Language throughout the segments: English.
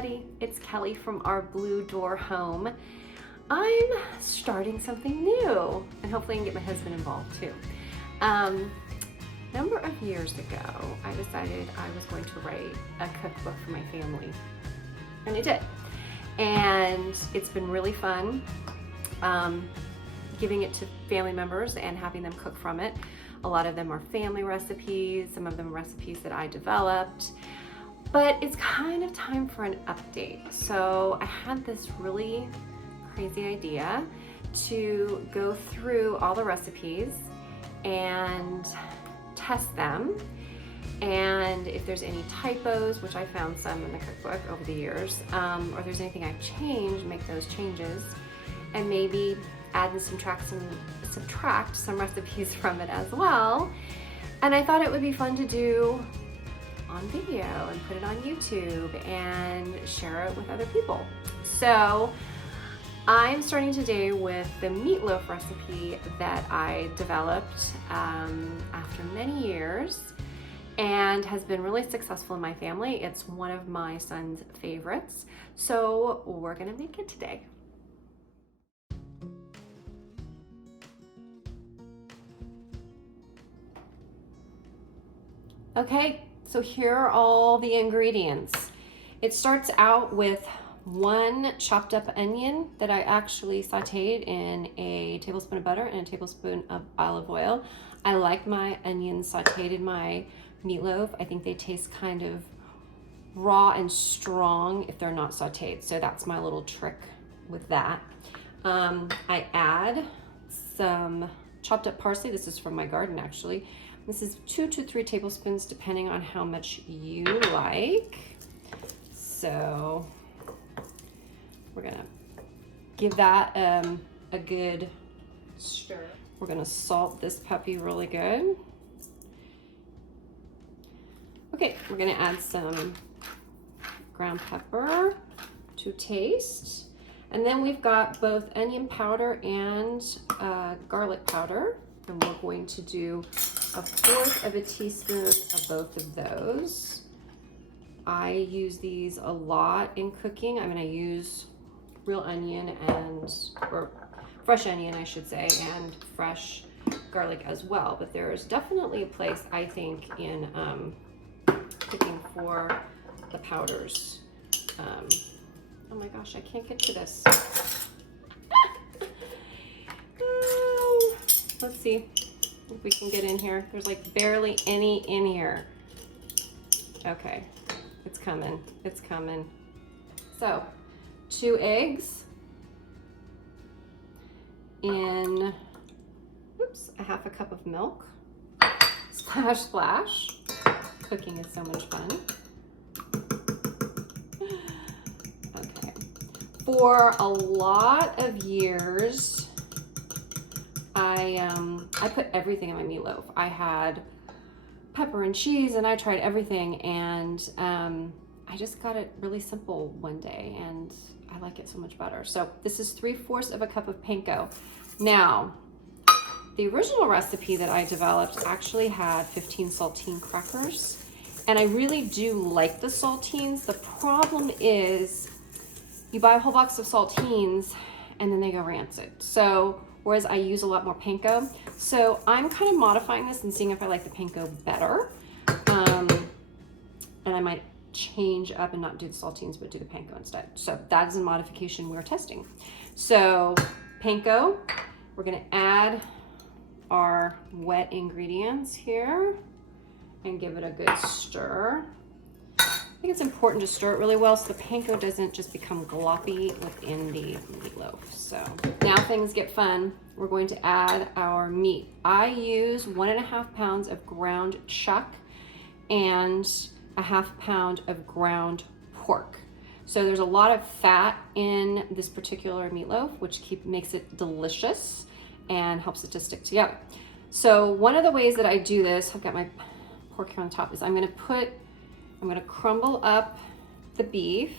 everybody, it's Kelly from our Blue Door home. I'm starting something new and hopefully I can get my husband involved too. Number of years ago, I decided I was going to write a cookbook for my family, and I did. And it's been really fun giving it to family members and having them cook from it. A lot of them are family recipes, some of them are recipes that I developed. But it's kind of time for an update. So I had this really crazy idea to go through all the recipes and test them. And if there's any typos, which I found some in the cookbook over the years, or if there's anything I've changed, make those changes. And maybe add and subtract some recipes from it as well. And I thought it would be fun to do on video and put it on YouTube and share it with other people. So I'm starting today with the meatloaf recipe that I developed after many years and has been really successful in my family. It's one of my son's favorites. So we're gonna make it today. Okay, so here are all the ingredients. It starts out with 1 chopped up onion that I actually sauteed in a tablespoon of butter and a tablespoon of olive oil. I like my onions sauteed in my meatloaf. I think they taste kind of raw and strong if they're not sauteed. So that's my little trick with that. I add some chopped up parsley. This is from my garden actually. This is 2 to 3 tablespoons depending on how much you like. So we're gonna give that a good stir. We're gonna salt this puppy really good. Okay, we're gonna add some ground pepper to taste. And then we've got both onion powder and garlic powder. And we're going to do 1/4 of a teaspoon of both of those. I use these a lot in cooking. I mean, I use real onion or fresh onion, I should say, and fresh garlic as well. But there's definitely a place, I think, in cooking for the powders. Oh my gosh, I can't get to this. Let's see if we can get in here. There's like barely any in here. Okay, it's coming, it's coming. So 2 eggs in, oops, 1/2 cup of milk. Splash, splash. Cooking is so much fun. Okay, for a lot of years, I put everything in my meatloaf. I had pepper and cheese and I tried everything, and I just got it really simple one day and I like it so much better. So this is 3/4 of a cup of panko. Now, the original recipe that I developed actually had 15 saltine crackers, and I really do like the saltines. The problem is you buy a whole box of saltines and then they go rancid. So whereas I use a lot more panko. So I'm kind of modifying this and seeing if I like the panko better. And I might change up and not do the saltines, but do the panko instead. So that is a modification we're testing. So panko, we're gonna add our wet ingredients here and give it a good stir. I think it's important to stir it really well so the panko doesn't just become gloppy within the meatloaf. So now things get fun. We're going to add our meat. I use 1.5 pounds of ground chuck and 1/2 pound of ground pork. So there's a lot of fat in this particular meatloaf, which makes it delicious and helps it to stick together. So one of the ways that I do this, I've got my pork here on top, is I'm gonna crumble up the beef,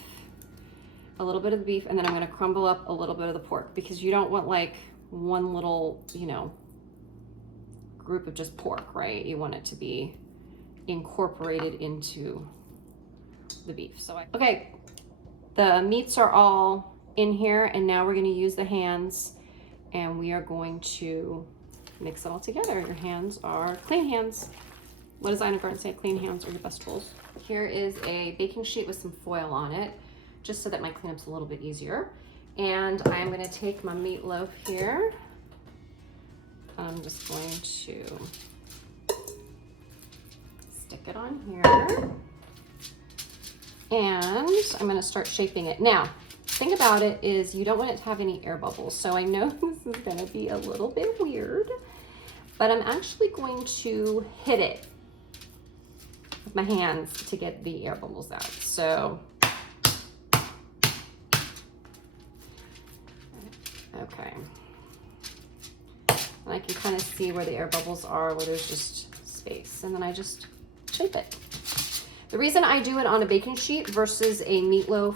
a little bit of the beef, and then I'm gonna crumble up a little bit of the pork, because you don't want like one little, group of just pork, right? You want it to be incorporated into the beef. So okay, the meats are all in here, and now we're gonna use the hands and we are going to mix it all together. Your hands are clean hands. What does Ina Garten say? Clean hands are the best tools. Here is a baking sheet with some foil on it, just so that my cleanup's a little bit easier. And I'm gonna take my meatloaf here. I'm just going to stick it on here. And I'm gonna start shaping it. Now, the thing about it is you don't want it to have any air bubbles. So I know this is gonna be a little bit weird, but I'm actually going to hit it with my hands to get the air bubbles out. So, okay. And I can kind of see where the air bubbles are, where there's just space. And then I just shape it. The reason I do it on a baking sheet versus a meatloaf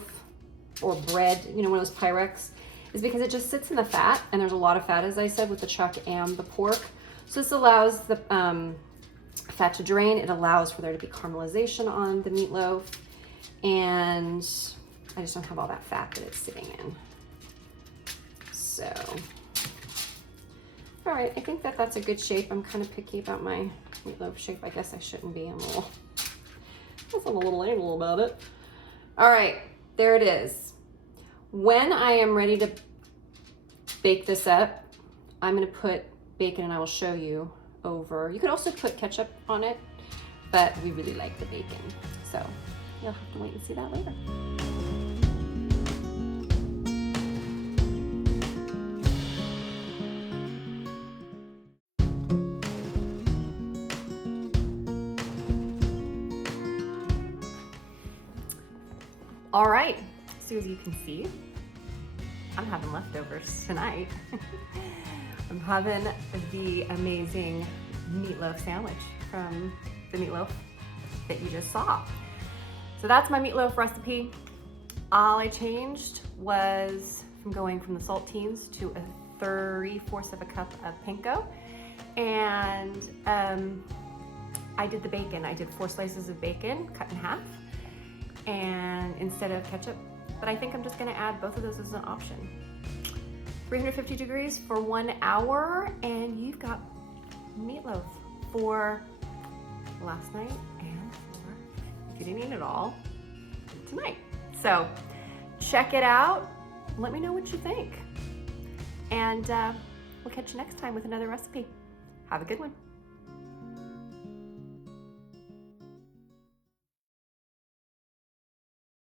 or bread, you know, one of those Pyrex, is because it just sits in the fat, and there's a lot of fat, as I said, with the chuck and the pork. So this allows the fat to drain. It allows for there to be caramelization on the meatloaf, and I just don't have all that fat that it's sitting in. So, all right, I think that that's a good shape. I'm kind of picky about my meatloaf shape. I guess I shouldn't be. I'm a little anal about it. All right, there it is. When I am ready to bake this up, I'm gonna put bacon, and I will show you over. You could also put ketchup on it, but we really like the bacon. So you'll have to wait and see that later. All right, so as you can see, I'm having leftovers tonight. I'm having the amazing meatloaf sandwich from the meatloaf that you just saw. So that's my meatloaf recipe. All I changed was from going from the saltines to a 3/4 of a cup of panko. And I did the bacon. I did 4 slices of bacon cut in half, and instead of ketchup, but I think I'm just gonna add both of those as an option. 350 degrees for 1 hour, and you've got meatloaf for last night and for, if you didn't eat it all, tonight. So check it out. Let me know what you think. And we'll catch you next time with another recipe. Have a good one.